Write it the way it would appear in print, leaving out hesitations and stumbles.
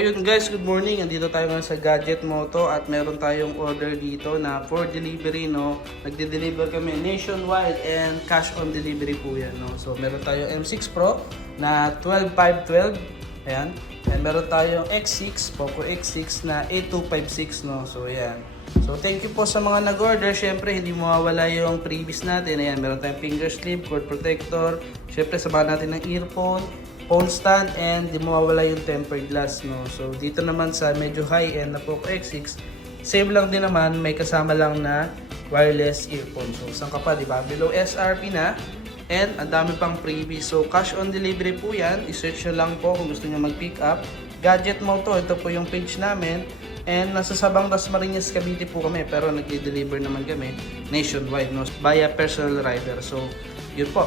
ayun guys, good morning. Andito tayo ngayon sa Gadget Moto at meron tayong order dito na for delivery, no. Nagde-deliver kami nationwide and cash on delivery po yan, no. So meron tayong M6 Pro na 12512. Ayan. And meron tayong X6, Poco X6 na 8256, no. So ayan. So thank you po sa mga nag-order. Syempre hindi mawawala yung previous natin. Ayan, meron tayong finger slip, cord protector. Syempre sabahan natin ng earphone, phone stand, and di mawawala yung tempered glass, no. So dito naman sa medyo high-end na Poco X6, same lang din naman, may kasama lang na wireless earphone. So saan ka pa, di ba? Below SRP na, and ang dami pang freebies. So cash on delivery po yan. I-search nyo lang po kung gusto nyo mag-pick up. Gadget Moto, ito po yung page namin. And nasa Sabang Dasmariñas, Cavite po kami, pero nag-deliver naman kami nationwide, no, via personal rider. So yun po.